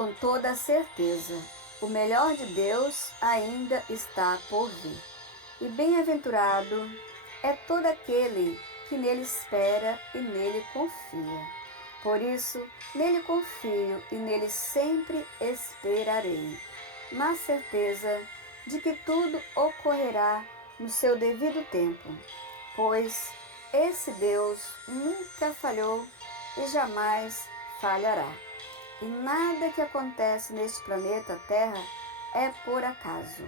Com toda certeza, o melhor de Deus ainda está por vir. E bem-aventurado é todo aquele que nele espera e nele confia. Por isso, nele confio e nele sempre esperarei, na certeza de que tudo ocorrerá no seu devido tempo, pois esse Deus nunca falhou e jamais falhará. E nada que acontece neste planeta Terra é por acaso,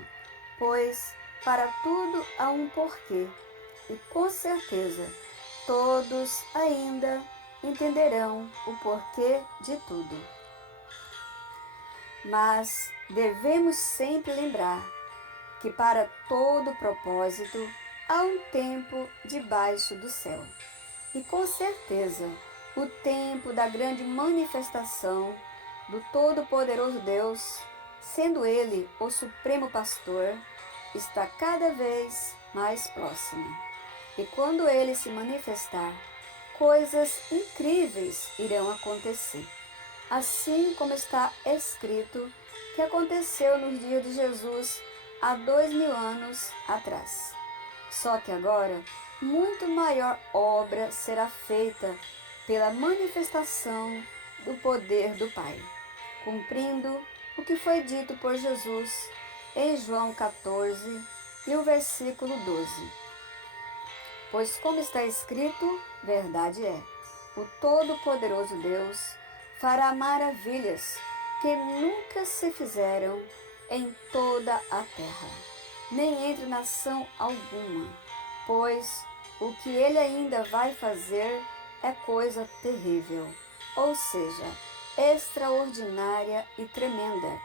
pois para tudo há um porquê, e com certeza todos ainda entenderão o porquê de tudo. Mas devemos sempre lembrar que para todo propósito há um tempo debaixo do céu. E com certeza, o tempo da grande manifestação do Todo-Poderoso Deus, sendo Ele o Supremo Pastor, está cada vez mais próximo. E quando Ele se manifestar, coisas incríveis irão acontecer. Assim como está escrito que aconteceu nos dias de Jesus há 2000 anos atrás. Só que agora, muito maior obra será feita pela manifestação do poder do Pai, cumprindo o que foi dito por Jesus em João 14 e o versículo 12. Pois como está escrito, verdade é, o Todo-Poderoso Deus fará maravilhas que nunca se fizeram em toda a terra, nem entre nação alguma, pois o que ele ainda vai fazer é coisa terrível, ou seja, extraordinária e tremenda,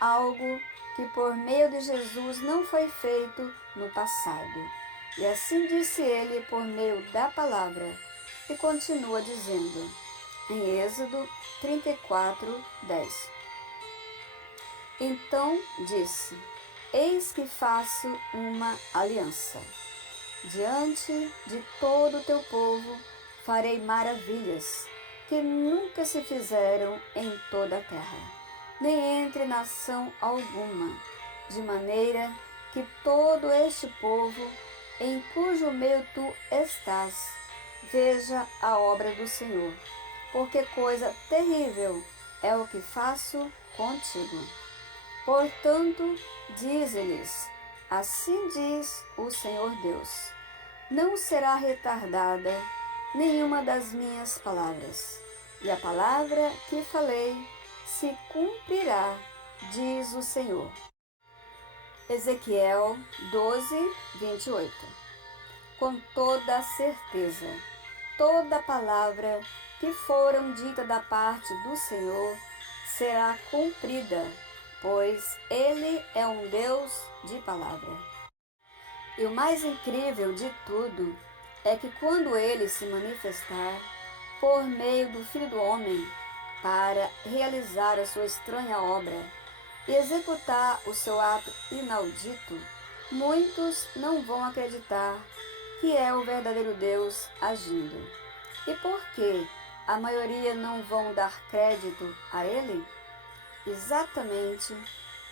algo que por meio de Jesus não foi feito no passado. E assim disse ele por meio da palavra, e continua dizendo, em Êxodo 34, 10. Então disse, eis que faço uma aliança. Diante de todo o teu povo farei maravilhas que nunca se fizeram em toda a terra, nem entre nação alguma, de maneira que todo este povo, em cujo meio tu estás, veja a obra do Senhor, porque coisa terrível é o que faço contigo. Portanto, dize-lhes, assim diz o Senhor Deus, não será retardada nenhuma das minhas palavras, e a palavra que falei se cumprirá, diz o Senhor. Ezequiel 12, 28. Com toda certeza, toda palavra que foram dita da parte do Senhor será cumprida, pois Ele é um Deus de palavra. E o mais incrível de tudo é que quando Ele se manifestar por meio do Filho do Homem para realizar a sua estranha obra e executar o seu ato inaudito, muitos não vão acreditar que é o verdadeiro Deus agindo. E por que a maioria não vão dar crédito a Ele? Exatamente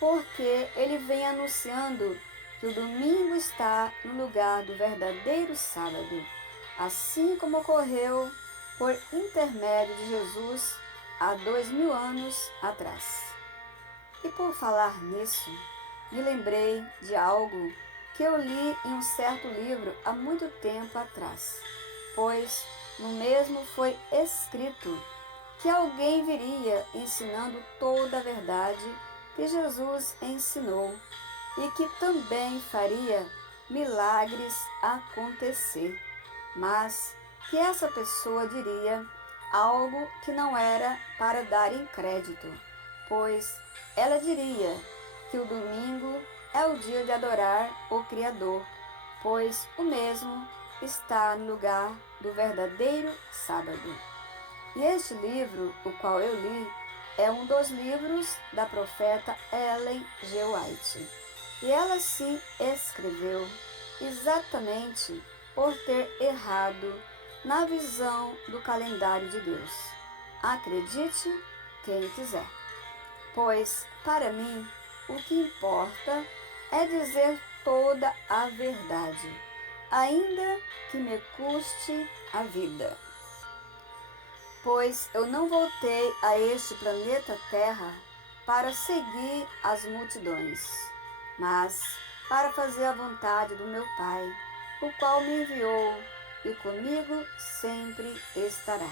porque Ele vem anunciando que o domingo está no lugar do verdadeiro sábado, assim como ocorreu por intermédio de Jesus há 2000 anos atrás. E por falar nisso, me lembrei de algo que eu li em um certo livro há muito tempo atrás, pois no mesmo foi escrito que alguém viria ensinando toda a verdade que Jesus ensinou e que também faria milagres acontecer, mas que essa pessoa diria algo que não era para dar em crédito, pois ela diria que o domingo é o dia de adorar o Criador, pois o mesmo está no lugar do verdadeiro sábado. E este livro, o qual eu li, é um dos livros da profeta Ellen G. White. E ela se escreveu exatamente por ter errado na visão do calendário de Deus. Acredite quem quiser. Pois, para mim, o que importa é dizer toda a verdade, ainda que me custe a vida. Pois eu não voltei a este planeta Terra para seguir as multidões, mas para fazer a vontade do meu Pai, o qual me enviou e comigo sempre estará.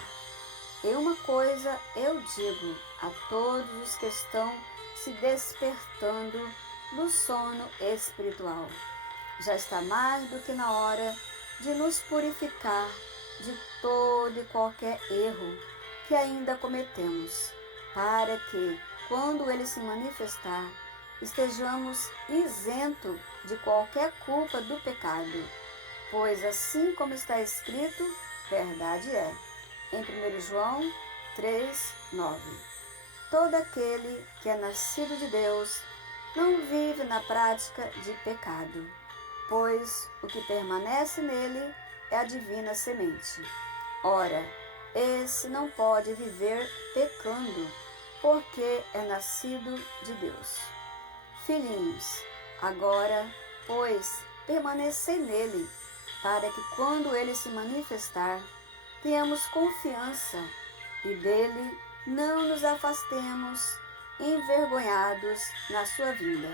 E uma coisa eu digo a todos os que estão se despertando do sono espiritual: já está mais do que na hora de nos purificar de todo e qualquer erro que ainda cometemos, para que, quando ele se manifestar, estejamos isentos de qualquer culpa do pecado. Pois assim como está escrito, verdade é. Em 1 João 3:9. Todo aquele que é nascido de Deus não vive na prática de pecado, pois o que permanece nele é a divina semente. Ora, esse não pode viver pecando, porque é nascido de Deus. Filhinhos, agora, pois, permanecei nele, para que quando ele se manifestar, tenhamos confiança e dele não nos afastemos envergonhados na sua vinda.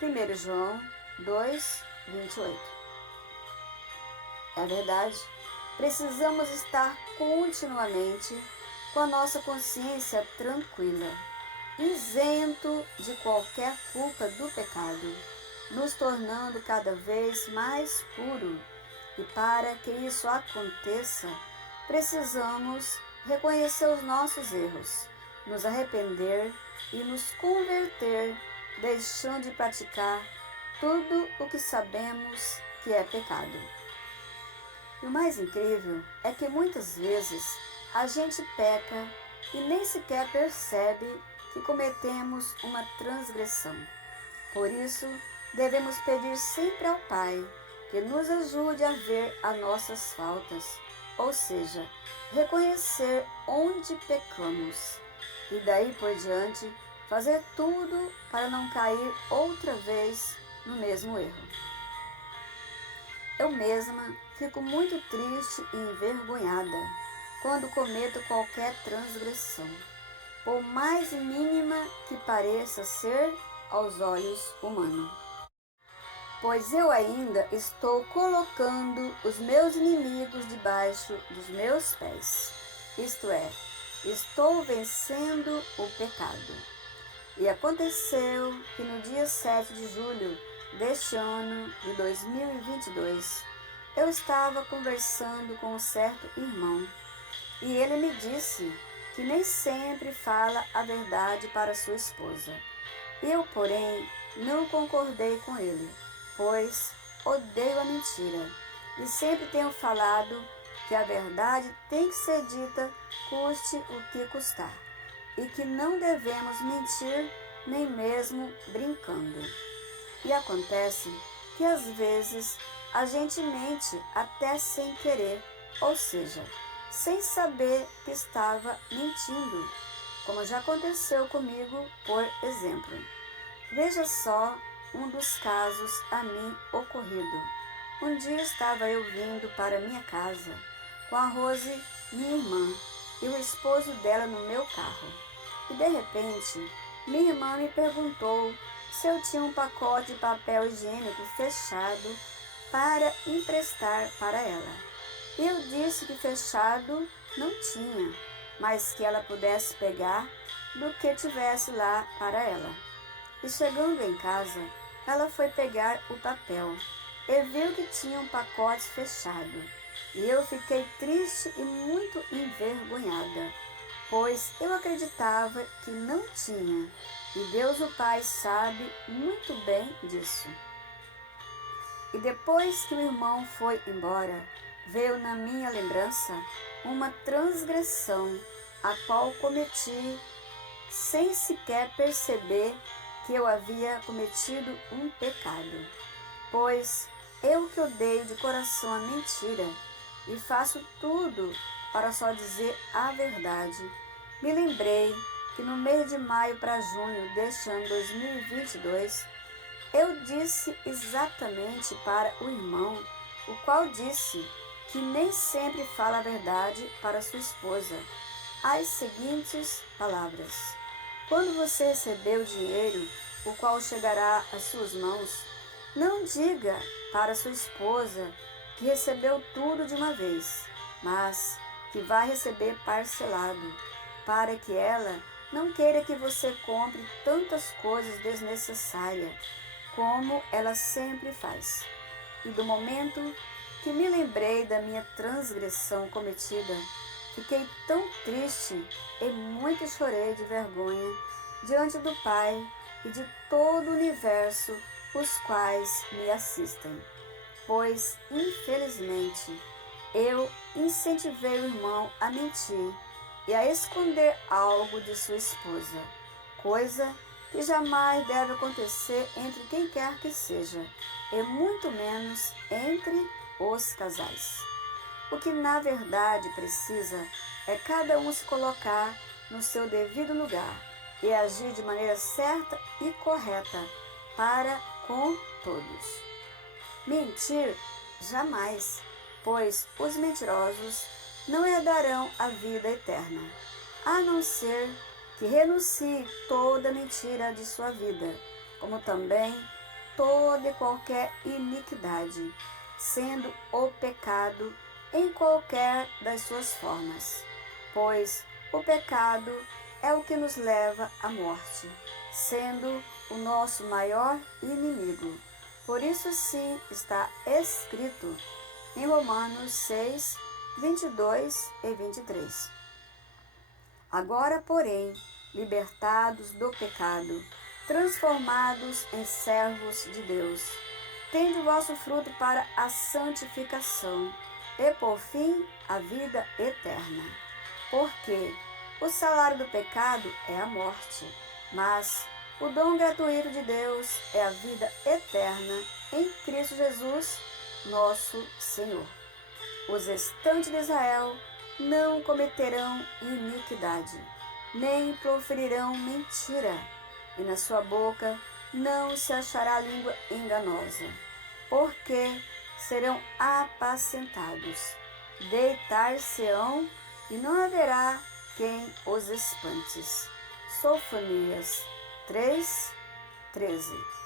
1 João 2:28. É verdade, precisamos estar continuamente com a nossa consciência tranquila, isento de qualquer culpa do pecado, nos tornando cada vez mais puro. E para que isso aconteça, precisamos reconhecer os nossos erros, nos arrepender e nos converter, deixando de praticar tudo o que sabemos que é pecado. E o mais incrível é que muitas vezes a gente peca e nem sequer percebe que cometemos uma transgressão. Por isso, devemos pedir sempre ao Pai que nos ajude a ver as nossas faltas, ou seja, reconhecer onde pecamos e daí por diante fazer tudo para não cair outra vez no mesmo erro. Eu mesma fico muito triste e envergonhada quando cometo qualquer transgressão, por mais mínima que pareça ser aos olhos humanos. Pois eu ainda estou colocando os meus inimigos debaixo dos meus pés, isto é, estou vencendo o pecado. E aconteceu que no dia 7 de julho deste ano de 2022, eu estava conversando com um certo irmão, e ele me disse que nem sempre fala a verdade para sua esposa. Eu, porém, não concordei com ele, pois odeio a mentira e sempre tenho falado que a verdade tem que ser dita, custe o que custar, e que não devemos mentir nem mesmo brincando. E acontece que às vezes a gente mente até sem querer, ou seja, sem saber que estava mentindo, como já aconteceu comigo, por exemplo. Veja só um dos casos a mim ocorrido. Um dia estava eu vindo para minha casa com a Rose, minha irmã, e o esposo dela no meu carro. E de repente, minha irmã me perguntou se eu tinha um pacote de papel higiênico fechado para emprestar para ela. Eu disse que fechado não tinha, mas que ela pudesse pegar do que tivesse lá para ela. E chegando em casa, ela foi pegar o papel e viu que tinha um pacote fechado. E eu fiquei triste e muito envergonhada, pois eu acreditava que não tinha, e Deus o Pai sabe muito bem disso. E depois que o irmão foi embora, veio na minha lembrança uma transgressão, a qual cometi sem sequer perceber que eu havia cometido um pecado. Pois eu que odeio de coração a mentira e faço tudo para só dizer a verdade, me lembrei que no mês de maio para junho deste ano 2022, eu disse exatamente para o irmão, o qual disse que nem sempre fala a verdade para sua esposa, as seguintes palavras: quando você receber o dinheiro, o qual chegará às suas mãos, não diga para sua esposa que recebeu tudo de uma vez, mas que vai receber parcelado, para que ela não queira que você compre tantas coisas desnecessárias, como ela sempre faz. E do momento que me lembrei da minha transgressão cometida, fiquei tão triste e muito chorei de vergonha diante do Pai e de todo o universo, os quais me assistem. Pois, infelizmente, eu incentivei o irmão a mentir e a esconder algo de sua esposa, coisa que jamais deve acontecer entre quem quer que seja, e muito menos entre os casais. O que na verdade precisa é cada um se colocar no seu devido lugar e agir de maneira certa e correta para com todos. Mentir jamais, pois os mentirosos não herdarão a vida eterna, a não ser que renuncie toda mentira de sua vida, como também toda e qualquer iniquidade, sendo o pecado em qualquer das suas formas, pois o pecado é o que nos leva à morte, sendo o nosso maior inimigo. Por isso sim está escrito em Romanos 6, 22 e 23. Agora, porém, libertados do pecado, transformados em servos de Deus, tende o vosso fruto para a santificação e, por fim, a vida eterna. Porque o salário do pecado é a morte, mas o dom gratuito de Deus é a vida eterna em Cristo Jesus, nosso Senhor. Os restantes de Israel não cometerão iniquidade, nem proferirão mentira, e na sua boca não se achará língua enganosa, porque serão apacentados, deitar-se-ão, e não haverá quem os espante. Sofonias 3, 13.